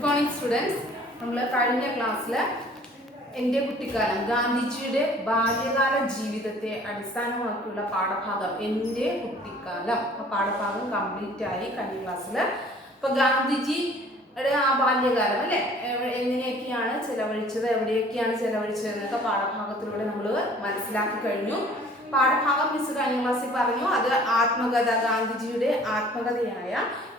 Good morning students. നമ്മൾ കഴിഞ്ഞ ക്ലാസ്സിൽ എൻ്റെ കുട്ടിക്കാലം ഗാന്ധിജിയുടെ ബാല്യകാല ജീവിതത്തെ അടിസ്ഥാനമാക്കിയുള്ള പാഠഭാഗം എൻ്റെ കുട്ടിക്കാലം ആ പാഠഭാഗം കംപ്ലീറ്റ് ആയി കഴിഞ്ഞ ക്ലാസ്സിൽ. അപ്പോൾ ഗാന്ധിജിയുടെ ആ ബാല്യകാലം അല്ലേ, എങ്ങനെയൊക്കെയാണ് ചിലവഴിച്ചത്, എവിടെയൊക്കെയാണ് ചിലവഴിച്ചത് എന്നൊക്കെ പാഠഭാഗത്തിലൂടെ നമ്മൾ മനസ്സിലാക്കി കഴിഞ്ഞു. പാഠഭാഗം മിസ് കഴിഞ്ഞ ക്ലാസ്സിൽ പറഞ്ഞു, അത് ആത്മകഥ, ഗാന്ധിജിയുടെ ആത്മകഥയായ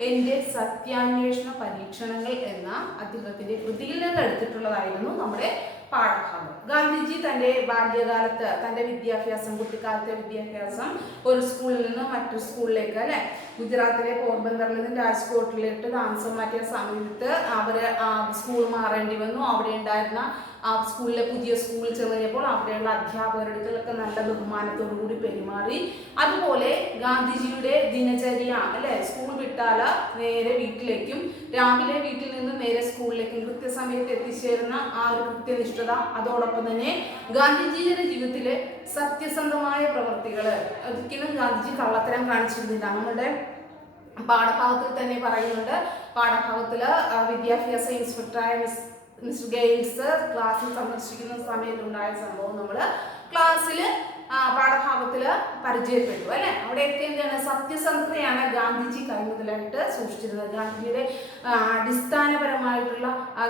എൻ്റെ സത്യാന്വേഷണ പരീക്ഷണങ്ങൾ എന്ന അദ്ദേഹത്തിൻ്റെ കൃതിയിൽ നിന്ന് എടുത്തിട്ടുള്ളതായിരുന്നു നമ്മുടെ പാഠഭാഗം. ഗാന്ധിജി തൻ്റെ ബാല്യകാലത്ത് തൻ്റെ വിദ്യാഭ്യാസം, കുട്ടിക്കാലത്തെ വിദ്യാഭ്യാസം ഒരു സ്കൂളിൽ നിന്ന് മറ്റൊരു സ്കൂളിലേക്ക് അല്ലെ, ഗുജറാത്തിലെ പോർബന്ദറിൽ നിന്ന് രാജ്കോട്ടിലേക്ക് താമസം മാറ്റിയ സമയത്ത് അവർ സ്കൂൾ മാറേണ്ടി വന്നു. അവിടെ ഉണ്ടായിരുന്ന ആ സ്കൂളിലെ പുതിയ സ്കൂളിൽ ചെന്നപ്പോൾ അവിടെയുള്ള അധ്യാപകരുടെ അടുത്തൊക്കെ നല്ല ബഹുമാനത്തോടു കൂടി പെരുമാറി. അതുപോലെ ഗാന്ധിജിയുടെ ദിനചര്യ അല്ലെ, സ്കൂൾ വിട്ടാൽ നേരെ വീട്ടിലേക്കും രാവിലെ വീട്ടിൽ നിന്ന് നേരെ സ്കൂളിലേക്കും കൃത്യസമയത്ത് എത്തിച്ചേരുന്ന ആ ഒരു കൃത്യനിഷ്ഠത, അതോടൊപ്പം തന്നെ ഗാന്ധിജിയുടെ ജീവിതത്തിലെ സത്യസന്ധമായ പ്രവൃത്തികൾ, ഒരിക്കലും ഗാന്ധിജി കള്ളത്തരം കാണിച്ചിരുന്നില്ല. നമ്മുടെ പാഠഭാഗത്തിൽ തന്നെ പറയുന്നുണ്ട്. പാഠഭാഗത്തിൽ വിദ്യാഭ്യാസ ഇൻസ്പെക്ടറായ മിസ്റ്റർ ഗെയിൽസ് ക്ലാസ്സിൽ സന്ദർശിക്കുന്ന സമയത്തുണ്ടായ സംഭവം നമ്മൾ ക്ലാസ്സിൽ പാഠഭാഗത്തിൽ പരിചയപ്പെട്ടു അല്ലെ. അവിടെയൊക്കെ എന്താണ്, സത്യസന്ധതയാണ് ഗാന്ധിജി കൈമുതലായിട്ട് സൂക്ഷിച്ചിരുന്നത്. ഗാന്ധിജിയുടെ അടിസ്ഥാനപരമായിട്ടുള്ള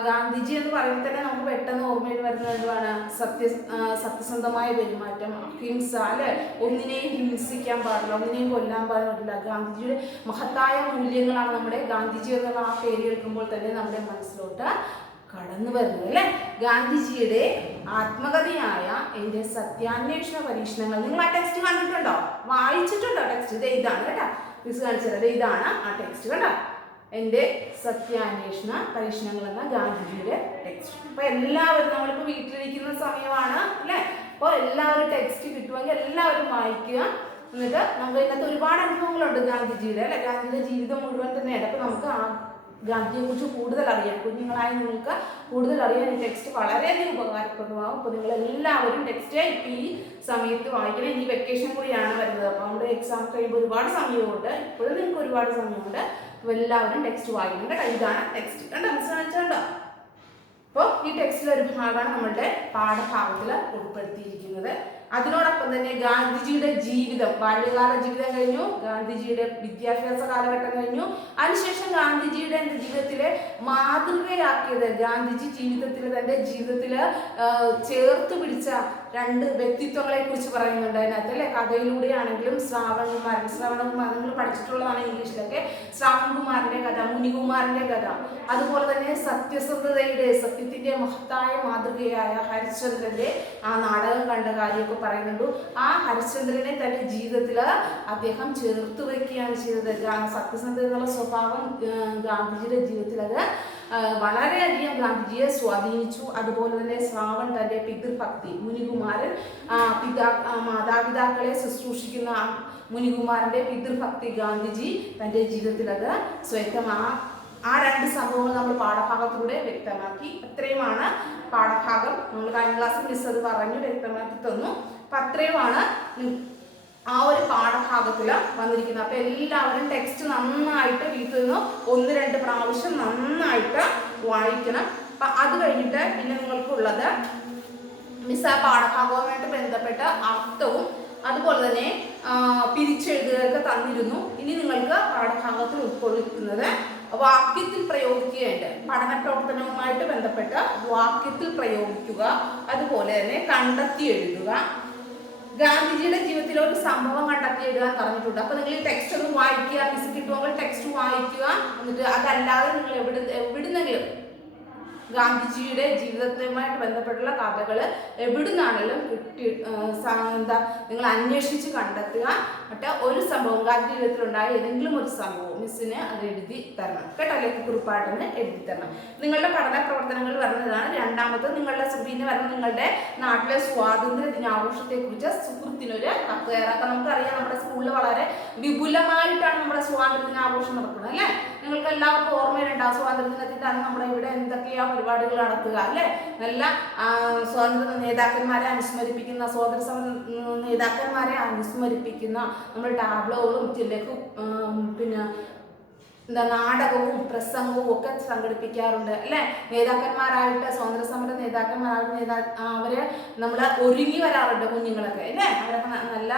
ഗാന്ധിജി എന്ന് പറയുമ്പോൾ തന്നെ നമുക്ക് പെട്ടെന്ന് ഓർമ്മയിൽ വരുന്നത് എന്താണ്, സത്യസന്ധമായ പെരുമാറ്റം, ഹിംസ അല്ലെ, ഒന്നിനെയും ഹിംസിക്കാൻ പാടില്ല, ഒന്നിനെയും കൊല്ലാൻ പാടില്ല. ഗാന്ധിജിയുടെ മഹത്തായ മൂല്യങ്ങളാണ് നമ്മുടെ ഗാന്ധിജി എന്നുള്ള ആ പേര് കേൾക്കുമ്പോൾ തന്നെ നമ്മുടെ മനസ്സിലോട്ട് കടന്നു വരുന്നത് അല്ലെ. ഗാന്ധിജിയുടെ ആത്മകഥയായ എൻ്റെ സത്യാന്വേഷണ പരീക്ഷണങ്ങൾ, നിങ്ങൾ ആ ടെക്സ്റ്റ് കണ്ടിട്ടുണ്ടോ, വായിച്ചിട്ടുണ്ടോ ടെക്സ്റ്റ്? ഇത് ഇതാണ് കേട്ടോ, മിസ് കാണിച്ചത് ഇതാണ് ആ ടെക്സ്റ്റ് കേട്ടോ, എൻ്റെ സത്യാന്വേഷണ പരീക്ഷണങ്ങൾ എന്ന ഗാന്ധിജിയുടെ ടെക്സ്റ്റ്. അപ്പോൾ എല്ലാവരും, നമ്മളിപ്പോൾ വീട്ടിലിരിക്കുന്ന സമയമാണ് അല്ലേ, അപ്പോൾ എല്ലാവരും ടെക്സ്റ്റ് കിട്ടുമെങ്കിൽ എല്ലാവരും വായിക്കുക. എന്നിട്ട് നമുക്ക് ഇന്നത്തെ ഒരുപാട് അനുഭവങ്ങളുണ്ട് ഗാന്ധിജിയുടെ അല്ലെ, ഗാന്ധിജിയുടെ ജീവിതം മുഴുവൻ തന്നെയാണ്. അപ്പോൾ നമുക്ക് ആ ഗാന്ധിജിയെ കുറിച്ച് കൂടുതൽ അറിയാം, കുഞ്ഞുങ്ങളായ നിങ്ങൾക്ക് കൂടുതൽ അറിയാൻ ഈ ടെക്സ്റ്റ് വളരെയധികം ഉപകാരപ്രദമാകും. അപ്പോൾ നിങ്ങൾ എല്ലാവരും ടെക്സ്റ്റ് ഇപ്പോൾ ഈ സമയത്ത് വായിക്കണം. ഇനി വെക്കേഷൻ കൂടിയാണ് വരുന്നത്, അപ്പോൾ നമ്മുടെ എക്സാം കഴിയുമ്പോൾ ഒരുപാട് സമയമുണ്ട്, ഇപ്പോഴും നിങ്ങൾക്ക് ഒരുപാട് സമയമുണ്ട്. അപ്പോൾ എല്ലാവരും ടെക്സ്റ്റ് വായിക്കണം കേട്ടോ. ഇതാണ് ടെക്സ്റ്റ് കണ്ടോ, മനസ്സിലായിട്ടുണ്ടോ? അപ്പോൾ ഈ ടെക്സ്റ്റിലൊരു ഭാഗമാണ് നമ്മളുടെ പാഠഭാഗത്തിൽ ഉൾപ്പെടുത്തിയിരിക്കുന്നത്. അതിനോടൊപ്പം തന്നെ ഗാന്ധിജിയുടെ ജീവിതം, ബാല്യകാല ജീവിതം കഴിഞ്ഞു, ഗാന്ധിജിയുടെ വിദ്യാഭ്യാസ കാലഘട്ടം കഴിഞ്ഞു. അതിനുശേഷം ഗാന്ധിജിയുടെ ജീവിതത്തിലെ മാതൃകയാക്കിയത്, ഗാന്ധിജി ജീവിതത്തിൽ തൻ്റെ ജീവിതത്തിൽ ചേർത്ത് പിടിച്ച രണ്ട് വ്യക്തിത്വങ്ങളെ കുറിച്ച് പറയുന്നുണ്ട് അതിനകത്ത് അല്ലെ. കഥയിലൂടെയാണെങ്കിലും ശ്രവണകുമാർ നിങ്ങൾ പഠിച്ചിട്ടുള്ളതാണ് ഇംഗ്ലീഷിലൊക്കെ, ശ്രാവൺകുമാറിന്റെ കഥ, മുനികുമാറിന്റെ കഥ, അതുപോലെ തന്നെ സത്യസന്ധതയുടെ, സത്യത്തിന്റെ മഹത്തായ മാതൃകയായ ഹരിശ്ചന്ദ്രന്റെ ആ നാടകം കണ്ട കാര്യമൊക്കെ പറയുന്നുണ്ട്. ആ ഹരിശ്ചന്ദ്രനെ തന്റെ ജീവിതത്തിൽ അദ്ദേഹം ചേർത്ത് വയ്ക്കുകയാണ് ചെയ്തത്. സത്യസന്ധത എന്നുള്ള സ്വഭാവം ഗാന്ധിജിയുടെ ജീവിതത്തിൽ അത് വളരെയധികം ഗാന്ധിജിയെ സ്വാധീനിച്ചു. അതുപോലെ തന്നെ ശ്രാവൺ തൻ്റെ പിതൃഭക്തി, മുനികുമാരൻ മാതാപിതാക്കളെ ശുശ്രൂഷിക്കുന്ന മുനികുമാരൻ്റെ പിതൃഭക്തി ഗാന്ധിജി തൻ്റെ ജീവിതത്തിൽ അത് ആ രണ്ട് സംഭവങ്ങൾ നമ്മൾ പാഠഭാഗത്തിലൂടെ വ്യക്തമാക്കി. അത്രയുമാണ് പാഠഭാഗം. നമ്മൾ കഴിഞ്ഞ ക്ലാസ്സിൽ മിസ് അത് പറഞ്ഞു വ്യക്തമാക്കി തന്നു. അപ്പം അത്രയുമാണ് ആ ഒരു പാഠഭാഗത്തിൽ വന്നിരിക്കുന്നത്. അപ്പം എല്ലാവരും ടെക്സ്റ്റ് നന്നായിട്ട് വീട്ടിൽ നിന്ന് 1-2 പ്രാവശ്യം നന്നായിട്ട് വായിക്കണം. അപ്പം അത് കഴിഞ്ഞിട്ട് പിന്നെ നിങ്ങൾക്കുള്ളത് മിസ് ആ പാഠഭാഗവുമായിട്ട് ബന്ധപ്പെട്ട അർത്ഥവും അതുപോലെ തന്നെ പിരിച്ചെഴുതുകയൊക്കെ തന്നിരുന്നു. ഇനി നിങ്ങൾക്ക് പാഠഭാഗത്തിൽ ഉൾക്കൊള്ളിക്കുന്നത് വാക്യത്തിൽ പ്രയോഗിക്കുകയുണ്ട്. പഠന പ്രവർത്തനവുമായിട്ട് ബന്ധപ്പെട്ട് വാക്യത്തിൽ പ്രയോഗിക്കുക, അതുപോലെ തന്നെ കണ്ടെത്തി എഴുതുക. ഗാന്ധിജിയുടെ ജീവിതത്തിൽ ഒരു സംഭവം കണ്ടെത്തി എഴുതാൻ പറഞ്ഞിട്ടുണ്ട്. അപ്പോൾ നിങ്ങൾ ഈ ടെക്സ്റ്റ് ഒന്ന് വായിക്കുക, മിസ് കിട്ടുമെങ്കിൽ ടെക്സ്റ്റ് വായിക്കുക. എന്നിട്ട് അതല്ലാതെ നിങ്ങൾ എവിടുന്നെങ്കിലും ഗാന്ധിജിയുടെ ജീവിതവുമായിട്ട് ബന്ധപ്പെട്ടുള്ള കഥകൾ എവിടുന്നാണെങ്കിലും നിങ്ങൾ അന്വേഷിച്ച് കണ്ടെത്തുക. എന്നിട്ട് ഒരു സംഭവം ഗാന്ധി ജീവിതത്തിലുണ്ടായ ഏതെങ്കിലും ഒരു സംഭവം മിസ്സിന് അത് എഴുതി തരണം കേട്ടോ, അല്ലെങ്കിൽ കുറിപ്പായിട്ടൊന്ന് എഴുതി തരണം. നിങ്ങളുടെ പഠന പ്രവർത്തനങ്ങൾ വരുന്നതാണ്. രണ്ടാമത് നിങ്ങളുടെ പിന്നെ വരുന്നത് നിങ്ങളുടെ നാട്ടിലെ സ്വാതന്ത്ര്യ ദിനാഘോഷത്തെക്കുറിച്ച് സുഹൃത്തിനൊരു കത്ത് തയ്യാറാക്കാം. നമുക്കറിയാം നമ്മുടെ സ്കൂളിൽ വളരെ വിപുലമായിട്ടാണ് നമ്മുടെ സ്വാതന്ത്ര്യ ദിനാഘോഷം നടക്കുന്നത് അല്ലേ. നിങ്ങൾക്ക് എല്ലാവർക്കും ഓർമ്മയിലുണ്ടാവും സ്വാതന്ത്ര്യ ദിനത്തിൻ്റെ അന്ന് നമ്മുടെ ഇവിടെ എന്തൊക്കെയാ പരിപാടികൾ നടത്തുക അല്ലേ. നല്ല സ്വാതന്ത്ര്യ നേതാക്കന്മാരെ അനുസ്മരിപ്പിക്കുന്ന, സ്വാതന്ത്ര്യ സമര നേതാക്കന്മാരെ അനുസ്മരിപ്പിക്കുന്ന നമ്മൾ ടാബ്ലോകളും പിന്നെ എന്താ നാടകവും പ്രസംഗവും ഒക്കെ സംഘടിപ്പിക്കാറുണ്ട് അല്ലെ. നേതാക്കന്മാരായിട്ട് സ്വാതന്ത്ര്യ സമര നേതാക്കന്മാരായിട്ട് അവര് നമ്മള് ഒരുങ്ങി വരാറുണ്ട് കുഞ്ഞുങ്ങളൊക്കെ അല്ലേ. അവരൊക്കെ നല്ല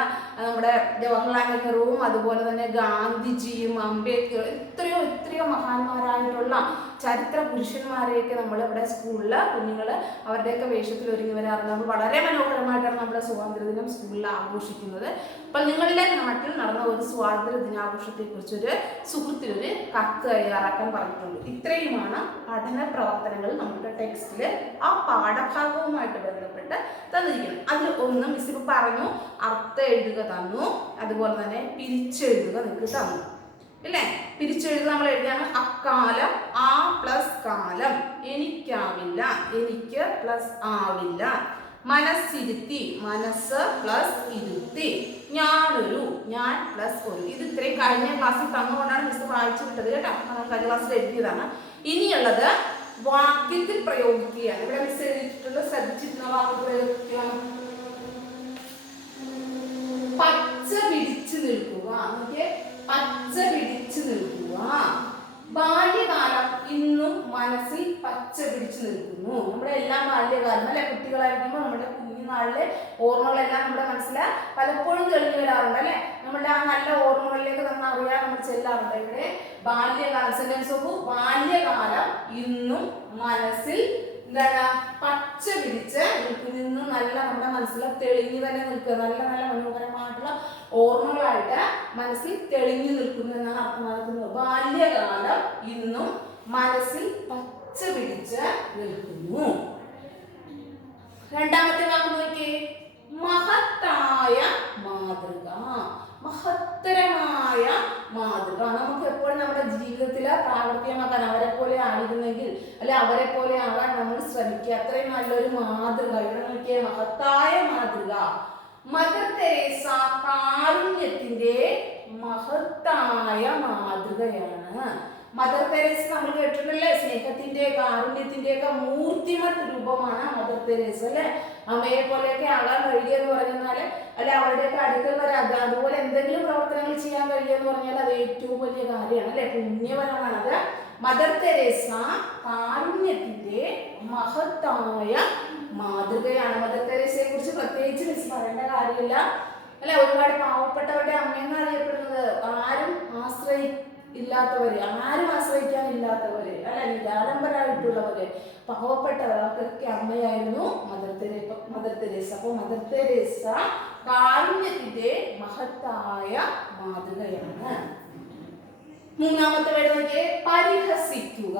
നമ്മുടെ ജവഹർലാൽ നെഹ്റുവും അതുപോലെ തന്നെ ഗാന്ധിജിയും അംബേദ്കർ എത്രയോ മഹാന്മാരായിട്ടുള്ള ചരിത്ര പുരുഷന്മാരെയൊക്കെ നമ്മൾ ഇവിടെ സ്കൂളിൽ കുഞ്ഞുങ്ങൾ അവരുടെയൊക്കെ വേഷത്തിൽ ഒരുങ്ങി വരാറുണ്ട്. നമ്മൾ വളരെ മനോഹരമായിട്ടാണ് നമ്മുടെ സ്വാതന്ത്ര്യദിനം സ്കൂളിൽ ആഘോഷിക്കുന്നത്. അപ്പോൾ നിങ്ങളുടെ നാട്ടിൽ നടന്ന ഒരു സ്വാതന്ത്ര്യ ദിനാഘോഷത്തെ കുറിച്ചൊരു സുഹൃത്തിനൊരു കത്ത് തയ്യാറാക്കാൻ പറഞ്ഞിട്ടുണ്ട്. ഇത്രയുമാണ് പഠന പ്രവർത്തനങ്ങൾ നമ്മുടെ ടെക്സ്റ്റിൽ ആ പാഠഭാഗവുമായിട്ട് ബന്ധപ്പെട്ട് തന്നിരിക്കുന്നത്. അതിൽ ഒന്ന് മിസ് ഇപ്പോൾ പറഞ്ഞു, അർത്ഥം എഴുതുക തന്നു, അതുപോലെ തന്നെ പിരിച്ചെഴുതുക നിങ്ങൾക്ക് തന്നു ഇല്ലേ. പിരിച്ചെഴുതുക നമ്മൾ എഴുതിയാണ് അക്കാലം ആ പ്ലസ് കാലം, എനിക്കാവില്ല എനിക്ക് പ്ലസ് ആവില്ല, മനസ്സിരുത്തി മനസ്സ് പ്ലസ് ഇരുത്തി, ഞാനൊരു ഞാൻ പ്ലസ് ഒരു. ഇത് ഇത്രയും കഴിഞ്ഞ ക്ലാസ്സിൽ തന്നുകൊണ്ടാണ് മിസ് വായിച്ചു വിട്ടത് കേട്ടോ. കഴിഞ്ഞ ക്ലാസ്സിൽ എഴുതിയതാണ്. ഇനിയുള്ളത് വാക്യത്തിൽ പ്രയോഗിക്കുകയാണ്. ഇവിടെ മിസ് എഴുതിയിട്ടുണ്ട്, ശ്രദ്ധിച്ചിരുന്ന വാക്ക് പ്രയോഗിക്കുക. പച്ച പിടിച്ചു നിൽക്കുക. നമുക്ക് പച്ച പിടിച്ചു നിൽക്കുക. ബാല്യകാലം ഇന്നും മനസ്സിൽ പച്ച പിടിച്ചു നിൽക്കുന്നു. നമ്മുടെ എല്ലാം ബാല്യകാലം അല്ലെ, കുട്ടികളായിരിക്കുമ്പോൾ നമ്മുടെ കുഞ്ഞുനാളിലെ ഓർമ്മകളെല്ലാം നമ്മുടെ മനസ്സിൽ പലപ്പോഴും തെളിഞ്ഞു വരാറുണ്ട് അല്ലെ. നമ്മുടെ ആ നല്ല ഓർമ്മകളിലേക്ക് നമ്മൾ അറിയാൻ നമ്മൾ ചെല്ലാറുണ്ട്. ഇവിടെ ബാല്യകാലം സെന്റൻസ് ഓഫ് ബാല്യകാലം ഇന്നും മനസ്സിൽ എന്താണ് പച്ച പിടിച്ച് നിൽക്കുന്നു. നല്ല നമ്മുടെ മനസ്സിൽ തെളിഞ്ഞു തന്നെ നിൽക്കുക. നല്ല നല്ല മനോഹരമായിട്ടുള്ള ഓർമ്മകളായിട്ട് മനസ്സിൽ തെളിഞ്ഞു നിൽക്കുന്നു എന്നാണ് അർത്ഥമാക്കുന്നത്. ബാല്യകാലം ഇന്നും മനസ്സിൽ പച്ച പിടിച്ച് നിൽക്കുന്നു. രണ്ടാമത്തെ വാക്ക് നോക്കിയേ, മഹത്തായ മാതൃക. മഹത്തരമായ മാതൃക നമുക്ക് എപ്പോഴും നമ്മുടെ ജീവിതത്തിൽ പ്രാവർത്തികമാക്കാൻ അവരെ പോലെ ആയിരുന്നെങ്കിൽ അല്ലെ അവരെ പോലെ ആകാൻ നമ്മൾ ശ്രമിക്കുക. അത്രയും നല്ലൊരു മാതൃക. ഇവിടെ നോക്കിയ മഹത്തായ മാതൃക. മദർ തെരേസ കാരുണ്യത്തിന്റെ മഹത്തായ മാതൃകയാണ്. മദർ തെരേസ നമ്മൾ കേട്ടിട്ടുണ്ടല്ലേ, സ്നേഹത്തിന്റെ കാരുണ്യത്തിന്റെ ഒക്കെ മൂർത്തിമത് രൂപമാണ് മദർ തെരേസ അല്ലെ. അമ്മയെ പോലെയൊക്കെ ആകാൻ കഴിയുമെന്ന് പറഞ്ഞാല് അല്ലെ അവരുടെയൊക്കെ അടുക്കൽ വരാതെ അതുപോലെ എന്തെങ്കിലും പ്രവർത്തനങ്ങൾ ചെയ്യാൻ കഴിയുമെന്ന് പറഞ്ഞാൽ അത് ഏറ്റവും വലിയ കാര്യമാണ് അല്ലെ, പുണ്യപരമാണ് അത്. മദർ തെരേസ കാരുണ്യത്തിന്റെ മഹത്തായ മാതൃകയാണ്. മദർ തെരേസയെ കുറിച്ച് പ്രത്യേകിച്ച് മിസ് പറയേണ്ട കാര്യമില്ല അല്ലെ. ഒരുപാട് പാവപ്പെട്ടവരുടെ അമ്മയെന്ന് അറിയപ്പെടുന്നത് ആരും ഇല്ലാത്തവര്, ആരും ആശ്രയിക്കാനില്ലാത്തവര് അല്ലെ, നിരാലംബരായിട്ടുള്ളവര്, പാവപ്പെട്ടവർക്കൊക്കെ അമ്മയായിരുന്നു മദർ തെരേസ. അപ്പോൾ മദർ തെരേസ കാരുണ്യത്തിന്റെ മഹത്തായ മാതൃകയാണ്. മൂന്നാമത്തെ വേർഡ് പരിഹസിക്കുക.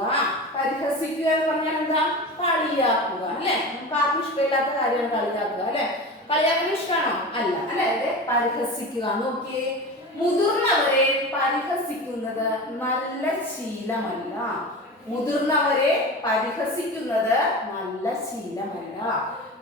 പരിഹസിക്കുക എന്ന് പറഞ്ഞാൽ എന്താ? കളിയാക്കുക അല്ലെ. നമുക്ക് ആർക്കും ഇഷ്ടമില്ലാത്ത കാര്യമാണ് കളിയാക്കുക അല്ലെ. കളിയാക്കുന്ന ഇഷ്ടമാണോ? അല്ല അല്ലെ. പരിഹസിക്കുക. നോക്കിയേ, മുതിർന്നവരെ പരിഹസിക്കുന്നത് നല്ല ശീലമല്ല. മുതിർന്നവരെ പരിഹസിക്കുന്നത് നല്ല ശീലമല്ല.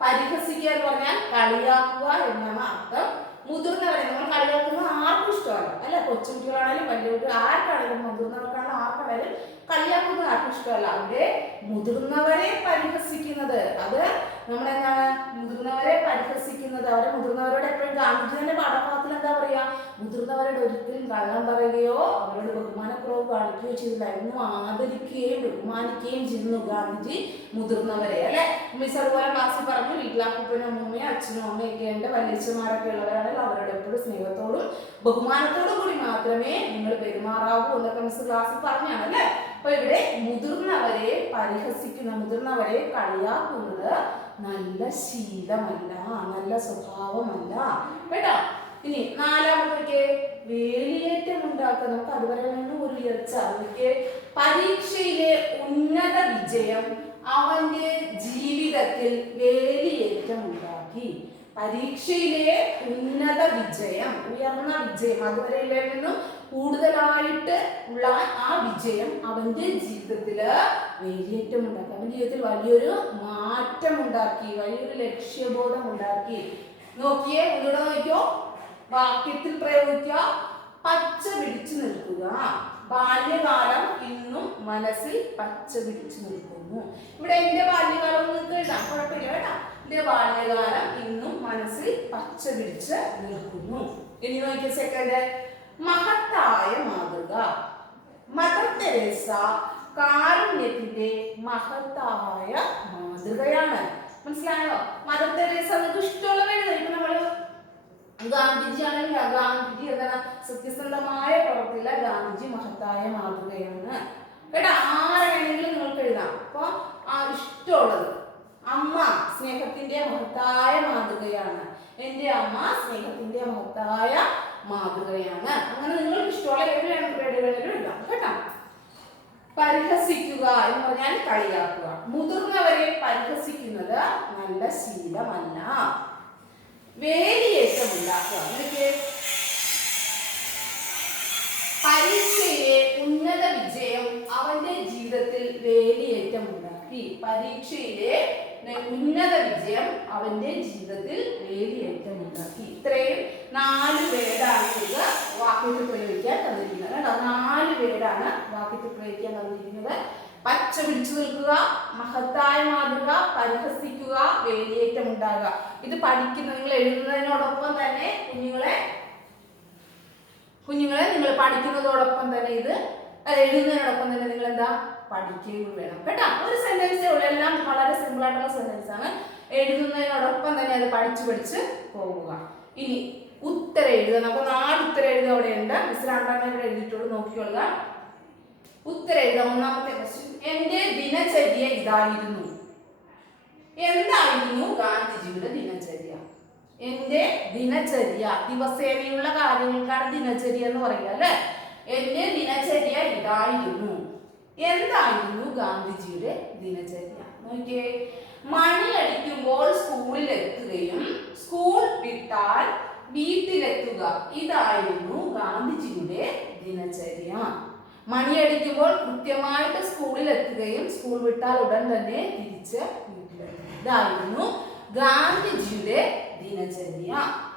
പരിഹസിക്കുക എന്ന് പറഞ്ഞാൽ കളിയാക്കുക എന്നാണ് അർത്ഥം. മുതിർന്നവരെ നമ്മൾ കളിയാക്കുന്നത് ആർക്കും ഇഷ്ടമല്ല അല്ലെ. കൊച്ചുകുട്ടികളാണെങ്കിലും വലിയ കുട്ടികൾ ആർക്കാണെങ്കിലും മുതിർന്നവർക്കാണെങ്കിലും ആർക്കാണെങ്കിലും കളിയാക്കുന്നത് ആർക്കും ഇഷ്ടമല്ല. അവിടെ മുതിർന്നവരെ പരിഹസിക്കുന്നത് അത് നമ്മളെന്താണ് മുതിർന്നവരെ പരിഹസിക്കുന്നത്. മുതിർന്നവരോട് എപ്പോഴും ഗാന്ധിജിയുടെ പാഠഭാഗത്തിൽ എന്താ പറയാ, മുതിർന്നവരോട് ഒരിക്കലും കള്ളം പറയുകയോ അവരോട് ബഹുമാനക്കുറവ് കാണിക്കുകയോ ചെയ്തില്ല. എന്നും ആദരിക്കുകയും ബഹുമാനിക്കുകയും ചെയ്യുന്നു ഗാന്ധിജി മുതിർന്നവരെ അല്ലെ. മിസ് അതുപോലെ ക്ലാസ്സിൽ പറഞ്ഞു, വീട്ടിലാക്കുപ്പനും അമ്മയും അച്ഛനും അമ്മയൊക്കെ ഉണ്ട്, വലിയച്ഛന്മാരൊക്കെ ഉള്ളവരാണെങ്കിൽ അവരോട് എപ്പോഴും സ്നേഹത്തോടും ബഹുമാനത്തോടും കൂടി മാത്രമേ നിങ്ങൾ പെരുമാറാവൂ എന്നൊക്കെ മിസ് ക്ലാസ്സിൽ പറഞ്ഞാണ് അല്ലെ. അപ്പൊ ഇവിടെ മുതിർന്നവരെ പരിഹസിക്കുന്ന, മുതിർന്നവരെ കളിയാക്കുന്നത് നല്ല ശീലമല്ല, നല്ല സ്വഭാവമല്ല കേട്ടോ. ഇനി നാലാമത്തെ വേലിയേറ്റം ഉണ്ടാക്കുക. നമുക്ക് അതുവരെ ഒരു ഉയർച്ച. പരീക്ഷയിലെ ഉന്നത വിജയം അവന്റെ ജീവിതത്തിൽ വേലിയേറ്റം ഉണ്ടാക്കി. പരീക്ഷയിലെ ഉന്നത വിജയം, ഉയർന്ന വിജയം, അതുവരെ നിന്നും കൂടുതലായിട്ട് ഉള്ള ആ വിജയം അവന്റെ ജീവിതത്തില് വേലിയേറ്റം ഉണ്ടാക്കി. അവന്റെ ജീവിതത്തിൽ വലിയൊരു മാറ്റം ഉണ്ടാക്കി, വലിയൊരു ലക്ഷ്യബോധം ഉണ്ടാക്കി. നോക്കിയേ, ഇവിടെ നോക്കിയോ, വാക്യത്തിൽ പ്രയോഗിക്കുക. പച്ച പിടിച്ചു നിൽക്കുക. ബാല്യകാലം ഇന്നും മനസ്സിൽ പച്ച പിടിച്ചു നിൽക്കുന്നു. ഇവിടെ എന്റെ ബാല്യകാലം നിങ്ങൾക്ക് എഴുതാം, കുഴപ്പമില്ല കേട്ടോ. എന്റെ ബാല്യകാലം ഇന്നും മനസ്സിൽ പച്ച പിടിച്ച് നിൽക്കുന്നു. ഇനി നോക്കിയ സെക്കൻഡ്, മഹത്തായ മാതൃക. മദർ തെരേസ കാരുണ്യത്തിന്റെ മഹത്തായ മാതൃകയാണ്. മനസ്സിലായോ? മദർ തെരേസ നിങ്ങൾക്ക് ഇഷ്ടമുള്ള എഴുതും. ഇപ്പൊ നമ്മള് ഗാന്ധിജി ആണെങ്കിൽ ഗാന്ധിജി എന്താണ് സത്യസന്ധമായ പ്രവർത്തിയില്ല, ഗാന്ധിജി മഹത്തായ മാതൃകയാണ് കേട്ടോ. ആരെയാണെങ്കിലും നിങ്ങൾക്ക് എഴുതാം. അപ്പൊ ഇഷ്ടമുള്ളത് അമ്മ സ്നേഹത്തിന്റെ മഹത്തായ മാതൃകയാണ്. എൻ്റെ അമ്മ സ്നേഹത്തിന്റെ മഹത്തായ മാതൃകയാണ്. അങ്ങനെ നിങ്ങൾക്ക് ഇഷ്ടമുള്ള ഏഴ് എഴുതാം കേട്ടോ. പരിഹസിക്കുക എന്ന് പറഞ്ഞാൽ കളിയാക്കുക. മുതിർന്നവരെ പരിഹസിക്കുന്നത് നല്ല ശീലമല്ല. വേലിയേറ്റം ഉണ്ടാക്കുക. ഇതൊക്കെ പരീക്ഷയിലെ ഉന്നത വിജയം അവന്റെ ജീവിതത്തിൽ വേലിയേറ്റം ഉണ്ടാക്കി. പരീക്ഷയിലെ ഉന്നത വിജയം അവന്റെ ജീവിതത്തിൽ വേലിയേറ്റം ഉണ്ടാക്കി. ഇത്രയും 4 വേർഡാണ് ഇത് വാക്യത്തിൽ പ്രയോഗിക്കാൻ തന്നിരിക്കുന്നത് കേട്ടോ. 4 വേർഡാണ് വാക്യത്തിൽ പ്രയോഗിക്കാൻ തന്നിരിക്കുന്നത്. പച്ച പിടിച്ചു നിൽക്കുക, മഹത്തായ മാതൃക, പരിഹസിക്കുക, വേലിയേറ്റം ഉണ്ടാകുക. ഇത് പഠിക്കുന്ന നിങ്ങൾ എഴുതുന്നതിനോടൊപ്പം തന്നെ കുഞ്ഞുങ്ങളെ നിങ്ങൾ പഠിക്കുന്നതോടൊപ്പം തന്നെ ഇത് എഴുതുന്നതിനോടൊപ്പം തന്നെ നിങ്ങൾ എന്താ പഠിക്കുകയും വേണം കേട്ടോ. ഒരു സെന്റൻസേ ഉള്ളൂ, എല്ലാം വളരെ സിമ്പിൾ ആയിട്ടുള്ള സെന്റൻസ് ആണ്. എഴുതുന്നതിനോടൊപ്പം തന്നെ അത് പഠിച്ച് പോവുക. ഇനി ഉത്തരം എഴുതണം. അപ്പൊ 4 ഉത്തരം എഴുതുക അവിടെ ഉണ്ട്. മിസ് 2 ഇവിടെ എഴുതിയിട്ടുള്ളൂ, നോക്കിക്കൊള്ളുക. ഉത്തരം എഴുതാം. ഒന്നാമത്തെ ക്വസ്റ്റ്യൻ, എന്റെ ദിനചര്യ ഇതായിരുന്നു. എന്തായിരുന്നു ഗാന്ധിജിയുടെ ദിനചര്യ? എന്റെ ദിനചര്യ, ദിവസേനയുള്ള കാര്യങ്ങൾക്കാണ് ദിനചര്യ എന്ന് പറയുക അല്ലെ. എന്റെ ദിനചര്യ ഇതായിരുന്നു. എന്തായിരുന്നു ഗാന്ധിജിയുടെ ദിനചര്യ? നോക്കിയേ, മണിയടിക്കുമ്പോൾ സ്കൂളിൽ എത്തുകയും സ്കൂൾ വിട്ടാൽ വീട്ടിലെത്തുക, ഇതായിരുന്നു ഗാന്ധിജിയുടെ ദിനചര്യ. മണിയടിക്കുമ്പോൾ കൃത്യമായിട്ട് സ്കൂളിൽ എത്തുകയും സ്കൂൾ വിട്ടാൽ ഉടൻ തന്നെ തിരിച്ച് വീട്ടിലെത്തുക, ഇതായിരുന്നു ഗാന്ധിജിയുടെ ദിനചര്യ.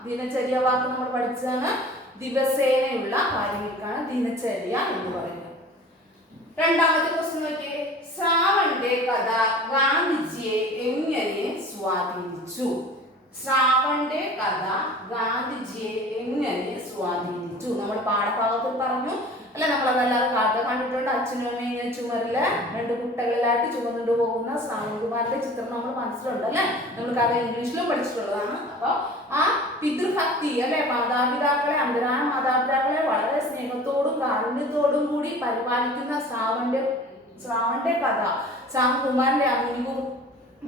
ദിനചര്യ വാക്ക് നമ്മൾ പഠിച്ചതാണ്. ദിവസേനയുള്ള കാര്യങ്ങൾക്കാണ് ദിനചര്യ എന്ന് പറയുന്നത്. രണ്ടാമത്തെ ക്വസ്റ്റ്യൻ നോക്കിയേ, ശ്രാവണിന്റെ കഥ ഗാന്ധിജിയെ എങ്ങനെ സ്വാധീനിച്ചു? ശ്രാവണിന്റെ കഥ ഗാന്ധിജിയെ എങ്ങനെ സ്വാധീനിച്ചു? നമ്മൾ പാഠഭാഗത്തിൽ പറഞ്ഞു അല്ലെ. നമ്മളതല്ലാതെ കഥ കണ്ടിട്ടുണ്ട്. അച്ഛനും അമ്മയും ഇങ്ങനെ ചുമരില് 2 കുട്ടകളിലായിട്ട് ചുമന്നുകൊണ്ട് പോകുന്ന ശ്രാവൺകുമാറിന്റെ ചിത്രം നമ്മൾ മനസ്സിലുണ്ട് അല്ലെ. നമ്മൾ കഥ ഇംഗ്ലീഷിലും പഠിച്ചിട്ടുള്ളതാണ്. അപ്പൊ ആ പിതൃഭക്തി അല്ലെ, മാതാപിതാക്കളെ, അന്തരാന മാതാപിതാക്കളെ വളരെ സ്നേഹത്തോടും കാരുണ്യത്തോടും കൂടി പരിപാലിക്കുന്ന ശ്രാവണിന്റെ കഥ, ശ്രാവൺകുമാറിന്റെ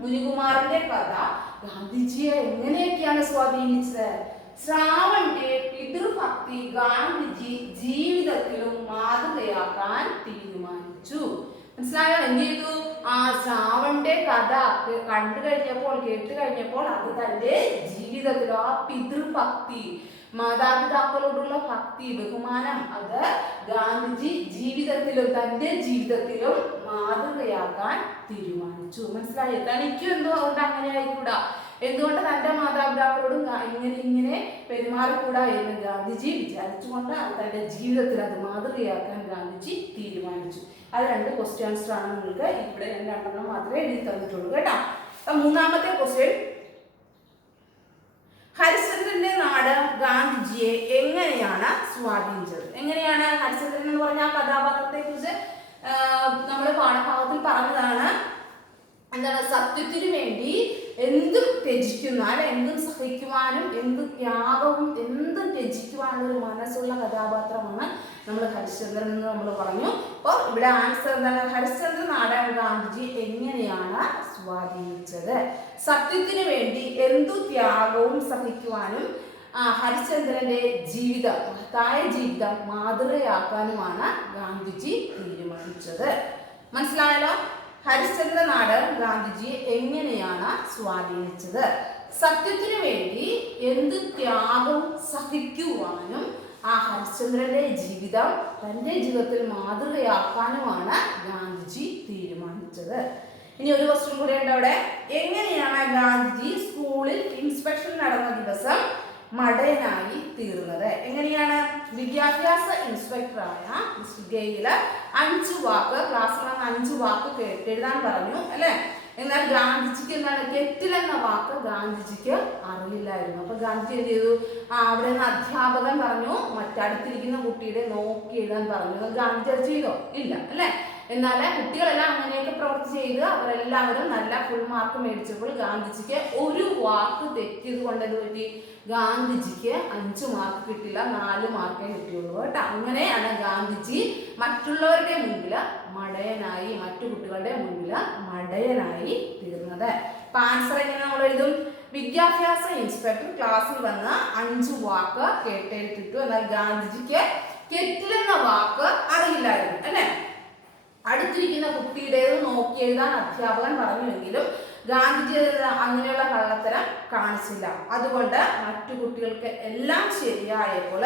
മുനികുമാറിന്റെ കഥ ഗാന്ധിജിയെ എങ്ങനെയൊക്കെയാണ് സ്വാധീനിച്ചത്? ശ്രാവണിന്റെ പിതൃഭക്തി ഗാന്ധിജി ജീവിതത്തിലും മാതൃകയാക്കാൻ തീരുമാനിച്ചു. മനസ്സിലായോ? എന്ത് ചെയ്തു? ആ ശ്രാവണിന്റെ കഥ കണ്ടു കഴിഞ്ഞപ്പോൾ, കേട്ട് കഴിഞ്ഞപ്പോൾ അത് തന്റെ ജീവിതത്തിൽ ആ പിതൃഭക്തി, മാതാപിതാക്കളോടുള്ള ഭക്തി, ബഹുമാനം, അത് ഗാന്ധിജി ജീവിതത്തിലും തന്റെ ജീവിതത്തിലും മാതൃകയാക്കാൻ തീരുമാനിച്ചു. മനസ്സിലായോ? തനിക്കും എന്തുകൊണ്ട് അങ്ങനെ ആയിക്കൂടാ? എന്തുകൊണ്ട് തന്റെ മാതാപിതാക്കളോടും ഇങ്ങനെ പെരുമാറിക്കൂടാ എന്ന് ഗാന്ധിജി വിചാരിച്ചുകൊണ്ട് തന്റെ ജീവിതത്തിൽ അത് മാതൃകയാക്കാൻ ഗാന്ധിജി തീരുമാനിച്ചു. അത് 2 ക്വസ്റ്റ്യൻസ് ആണ്. നിങ്ങൾക്ക് ഇവിടെ 2 മാത്രമേ എഴുതി തന്നിട്ടുള്ളൂ കേട്ടോ. മൂന്നാമത്തെ ക്വസ്റ്റ്യൻ, ഹരിശ്ചന്ദ്രന്റെ നാട് ഗാന്ധിജിയെ എങ്ങനെയാണ് സ്വാധീനിച്ചത്? എങ്ങനെയാണ് ഹരിശ്ചന്ദ്രൻ എന്ന് പറഞ്ഞ ആ കഥാപാത്രത്തെ കുറിച്ച് നമ്മൾ പാഠഭാഗത്തിൽ പറഞ്ഞതാണ്. എന്താണ്? സത്യത്തിനു വേണ്ടി എന്തും ത്യജിക്കുന്ന അല്ലെ, എന്തും സഹിക്കുവാനും എന്തും ത്യാഗവും എന്തും ത്യജിക്കുവാനുള്ള ഒരു മനസ്സുള്ള കഥാപാത്രമാണ് നമ്മൾ ഹരിശ്ചന്ദ്രൻ എന്ന് നമ്മൾ പറഞ്ഞു. അപ്പോൾ ഇവിടെ ആൻസർ എന്താണ്? ഹരിശ്ചന്ദ്രൻ നാടായ ഗാന്ധിജി എങ്ങനെയാണ് സ്വാധീനിച്ചത്? സത്യത്തിനു വേണ്ടി എന്തു ത്യാഗവും സഹിക്കുവാനും ഹരിശ്ചന്ദ്രന്റെ ജീവിതം, മഹത്തായ ജീവിതം മാതൃകയാക്കാനുമാണ് ഗാന്ധിജി തീരുമാനിച്ചത്. മനസ്സിലായല്ലോ? ഹരിശ്ചന്ദ്ര നാട് ഗാന്ധിജിയെ എങ്ങനെയാണ് സ്വാധീനിച്ചത്? സത്യത്തിനു വേണ്ടി എന്ത് ത്യാഗവും സഹിക്കുവാനും ആ ഹരിശ്ചന്ദ്രന്റെ ജീവിതം തന്റെ ജീവിതത്തിൽ മാതൃകയാക്കാനുമാണ് ഗാന്ധിജി തീരുമാനിച്ചത്. ഇനി ഒരു ക്വസ്റ്റ്യൻ കൂടെ ഉണ്ട് അവിടെ. എങ്ങനെയാണ് ഗാന്ധിജി സ്കൂളിൽ ഇൻസ്പെക്ഷൻ നടന്ന ദിവസം മടയനായി തീർന്നത്? എങ്ങനെയാണ്? വിദ്യാഭ്യാസ ഇൻസ്പെക്ടറായ മിസ്റ്റർ ഗെയില് 5 വാക്ക് ക്ലാസ്സിൽ 5 വാക്ക് എഴുതാൻ പറഞ്ഞു അല്ലെ. എന്നാൽ ഗാന്ധിജിക്ക് എന്താണ് കെറ്റിൽ എന്ന വാക്ക് ഗാന്ധിജിക്ക് അറിയില്ലായിരുന്നു. അപ്പൊ ഗാന്ധിജി എന്ത് ചെയ്തു? അവിടെ നിന്ന് അധ്യാപകൻ പറഞ്ഞു മറ്റടുത്തിരിക്കുന്ന കുട്ടിയുടെ നോക്കി എഴുതാൻ പറഞ്ഞു. ഗാന്ധിജി അത് ചെയ്തോ? ഇല്ല അല്ലെ. എന്നാൽ കുട്ടികളെല്ലാം അങ്ങനെയൊക്കെ പ്രവൃത്തി ചെയ്ത് അവരെല്ലാവരും നല്ല ഫുൾ മാർക്ക് മേടിച്ചപ്പോൾ ഗാന്ധിജിക്ക് ഒരു വാക്ക് തെറ്റിയത് കൊണ്ട് എന്ത് പറ്റി? ഗാന്ധിജിക്ക് 5 മാർക്ക് കിട്ടില്ല, 4 മാർക്കേ കിട്ടിയുള്ളൂ കേട്ടോ. അങ്ങനെയാണ് ഗാന്ധിജി മറ്റുള്ളവരുടെ മുമ്പിൽ മടയനായി, മറ്റു കുട്ടികളുടെ മുമ്പിൽ മടയനായി തീർന്നത്. അപ്പൊ ആൻസർ എങ്ങനെ നമ്മൾ എഴുതും? വിദ്യാഭ്യാസ ഇൻസ്പെക്ടർ ക്ലാസ്സിൽ വന്ന് 5 വാക്ക് കേട്ടെടുത്തിട്ടു. എന്നാൽ ഗാന്ധിജിക്ക് കെറ്റിൽ എന്ന വാക്ക് അറിയില്ലായിരുന്നു അല്ലെ. അടുത്തിരിക്കുന്ന കുട്ടിയുടേത് നോക്കി എഴുതാൻ അധ്യാപകൻ പറഞ്ഞുവെങ്കിലും ഗാന്ധിജി അങ്ങനെയുള്ള കള്ളത്തരം കാണിച്ചില്ല. അതുകൊണ്ട് മറ്റു കുട്ടികൾക്ക് എല്ലാം ശരിയായപ്പോൾ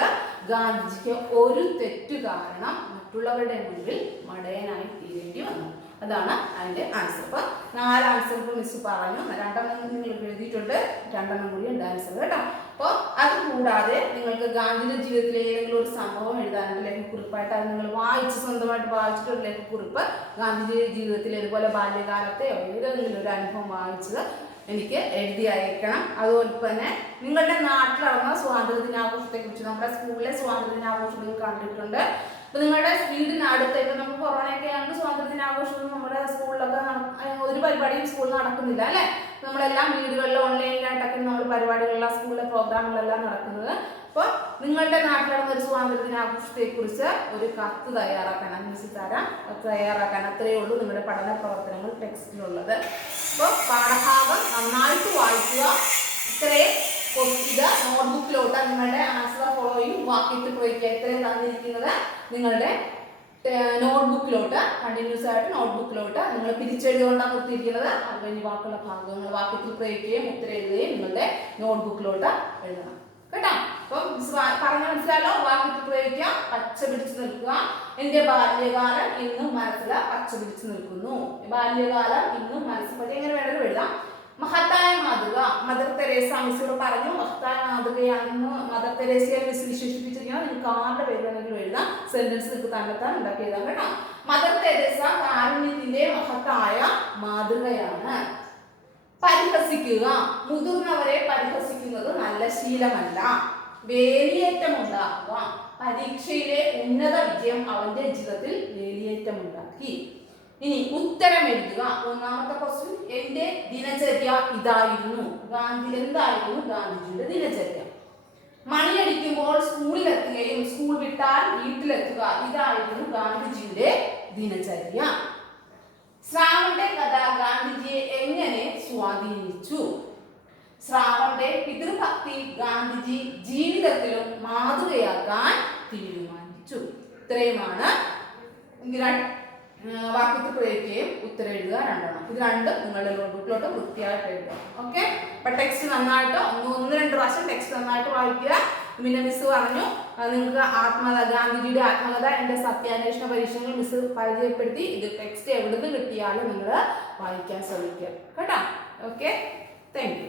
ഗാന്ധിജിക്ക് ഒരു തെറ്റ് കാരണം മറ്റുള്ളവരുടെ മുൻപിൽ മടയനായി തീരേണ്ടി വന്നു. അതാണ് അതിന്റെ ആൻസർ. അപ്പൊ 4 ആൻസർ ഇപ്പോൾ മിസ് പറഞ്ഞു. 2 നിങ്ങൾ എഴുതിയിട്ടുണ്ട്, 2 കൂടി ഉണ്ട് ആൻസർ കേട്ടോ. അപ്പോൾ അത് കൂടാതെ നിങ്ങൾക്ക് ഗാന്ധിയുടെ ജീവിതത്തിലെ ഏതെങ്കിലും ഒരു സംഭവം എഴുതാനുണ്ട് ലേഖക്കുറിപ്പായിട്ട്. അത് നിങ്ങൾ സ്വന്തമായിട്ട് വായിച്ചിട്ടൊരു ലേഖക്കുറിപ്പ് ഗാന്ധിജിയുടെ ജീവിതത്തിൽ ഇതുപോലെ ബാല്യകാലത്തെയോ ഏതെങ്കിലും ഒരു അനുഭവം വായിച്ചത് എനിക്ക് എഴുതി അയക്കണം. അതുപോലെ തന്നെ നിങ്ങളുടെ നാട്ടിൽ നടന്ന സ്വാതന്ത്ര്യ ദിനാഘോഷത്തെ കുറിച്ച് നമ്മുടെ സ്കൂളിലെ സ്വാതന്ത്ര്യ ദിനാഘോഷം നിങ്ങൾ കണ്ടിട്ടുണ്ട്. അപ്പൊ നിങ്ങളുടെ വീടിനടുത്ത് ഇപ്പൊ നമുക്ക് കൊറോണയൊക്കെ ആണെങ്കിൽ സ്വാതന്ത്ര്യ ദിനാഘോഷം നമ്മുടെ സ്കൂളിലൊക്കെ ഒരു പരിപാടിയും സ്കൂളിൽ നടക്കുന്നില്ല അല്ലെ. നമ്മളെല്ലാം വീടുകളിൽ ഓൺലൈനിലായിട്ടൊക്കെ നമ്മൾ പരിപാടികളെല്ലാം സ്കൂളിലെ പ്രോഗ്രാമുകളെല്ലാം നടക്കുന്നത്. അപ്പോൾ നിങ്ങളുടെ നാട്ടിൽ നടന്ന ഒരു സ്വാതന്ത്ര്യ ദിനാഘോഷത്തെ കുറിച്ച് ഒരു കത്ത് തയ്യാറാക്കാൻ തരാം. തയ്യാറാക്കാൻ അത്രയേ ഉള്ളൂ നിങ്ങളുടെ പഠന പ്രവർത്തനങ്ങൾ ടെക്സ്റ്റിലുള്ളത്. അപ്പോൾ പാഠഭാഗം നന്നായിട്ട് വായിക്കുക. ഇത്രയും ഇത് നോട്ട്ബുക്കിലോട്ട് നിങ്ങളുടെ ആൻസർ ഫോളോയും വാക്യത്തിൽ പ്രയോഗിക്കുക. ഇത്രയും തന്നിരിക്കുന്നത് നിങ്ങളുടെ നോട്ട്ബുക്കിലോട്ട് കണ്ടിന്യൂസ് ആയിട്ട് നോട്ട്ബുക്കിലോട്ട് നിങ്ങൾ പിരിച്ചെഴുതുകൊണ്ടാണ് നിർത്തിയിരിക്കുന്നത്. അത് കഴിഞ്ഞ് ബാക്കിയുള്ള ഭാഗങ്ങൾ വാക്യത്തിൽ പ്രയോഗിക്കുകയും ഉത്തരം എഴുതുകയും നിങ്ങളുടെ നോട്ട്ബുക്കിലോട്ട് എഴുതണം കേട്ടോ. അപ്പം പറഞ്ഞ മനസ്സിലാലോ? വാക്യത്തിൽ പ്രയോഗിക്കുക, പച്ച പിടിച്ചു നിൽക്കുക. എന്റെ ബാല്യകാലം ഇന്നും മനസ്സിൽ പച്ച പിടിച്ചു നിൽക്കുന്നു. ബാല്യകാലം ഇന്നും മനസ്സിൽ എങ്ങനെ വേണമെങ്കിലും എഴുതാം. മഹത്തായ മാതൃക മദർ തെരേസ മിസ്സിനോട് പറഞ്ഞു മഹത്തായ മാതൃകയാണെന്ന് മദർ തെരേസയെ മിസ് വിശേഷിപ്പിച്ചിരിക്കുന്നത്. നിങ്ങൾക്ക് ആരുടെ പേര് വേണമെങ്കിലും എഴുതാം. സെന്റൻസ് നിങ്ങൾക്ക് തന്നെത്താൻ ഉണ്ടാക്കി എഴുതാം കേട്ടോ. മദർ തെരേസ കാരുണ്യത്തിന്റെ മഹത്തായ മാതൃകയാണ്. പരിഹസിക്കുക, മുതിർന്നവരെ പരിഹസിക്കുന്നത് നല്ല ശീലമല്ല. വേലിയേറ്റം ഉണ്ടാക്കുക, പരീക്ഷയിലെ ഉന്നത വിജയം അവന്റെ ജീവിതത്തിൽ വേലിയേറ്റം ഉണ്ടാക്കി. ഇനി ഉത്തരം എഴുതുക. ഒന്നാമത്തെ ക്വസ്റ്റ്യൻ, എന്റെ ദിനചര്യ ഇതായിരുന്നു. എന്തായിരുന്നു ഗാന്ധിജിയുടെ ദിനചര്യ? മണിയടിക്കുമ്പോൾ സ്കൂളിലെത്തുകയും സ്കൂൾ വിട്ടാൽ വീട്ടിലെത്തുക, ഇതായിരുന്നു ഗാന്ധിജിയുടെ ദിനചര്യ. ശ്രാവന്റെ കഥ ഗാന്ധിജിയെ എങ്ങനെ സ്വാധീനിച്ചു? ശ്രാവന്റെ പിതൃഭക്തി ഗാന്ധിജി ജീവിതത്തിലും മാതൃകയാക്കാൻ തീരുമാനിച്ചു. ഇത്രയുമാണ് വാക്യത്തിൽ പ്രയോഗിക്കുകയും ഉത്തരം എഴുതുക 2. ഇത് 2 നിങ്ങളുടെ നോട്ട്ബുക്കിലോട്ട് വൃത്തിയായിട്ട് എഴുതുക. ഓക്കെ. അപ്പൊ ടെക്സ്റ്റ് നന്നായിട്ട് 1-2 പ്രാവശ്യം ടെക്സ്റ്റ് നന്നായിട്ട് വായിക്കുക. പിന്നെ മിസ് പറഞ്ഞു നിങ്ങൾക്ക് ഗാന്ധിജിയുടെ ആത്മകഥ എന്റെ സത്യാന്വേഷണ പരീക്ഷകൾ മിസ് പരിചയപ്പെടുത്തി. ഇത് ടെക്സ്റ്റ് എവിടുന്ന് കിട്ടിയാലും നിങ്ങൾ വായിക്കാൻ ശ്രമിക്കുക കേട്ടോ. Okay, thank you.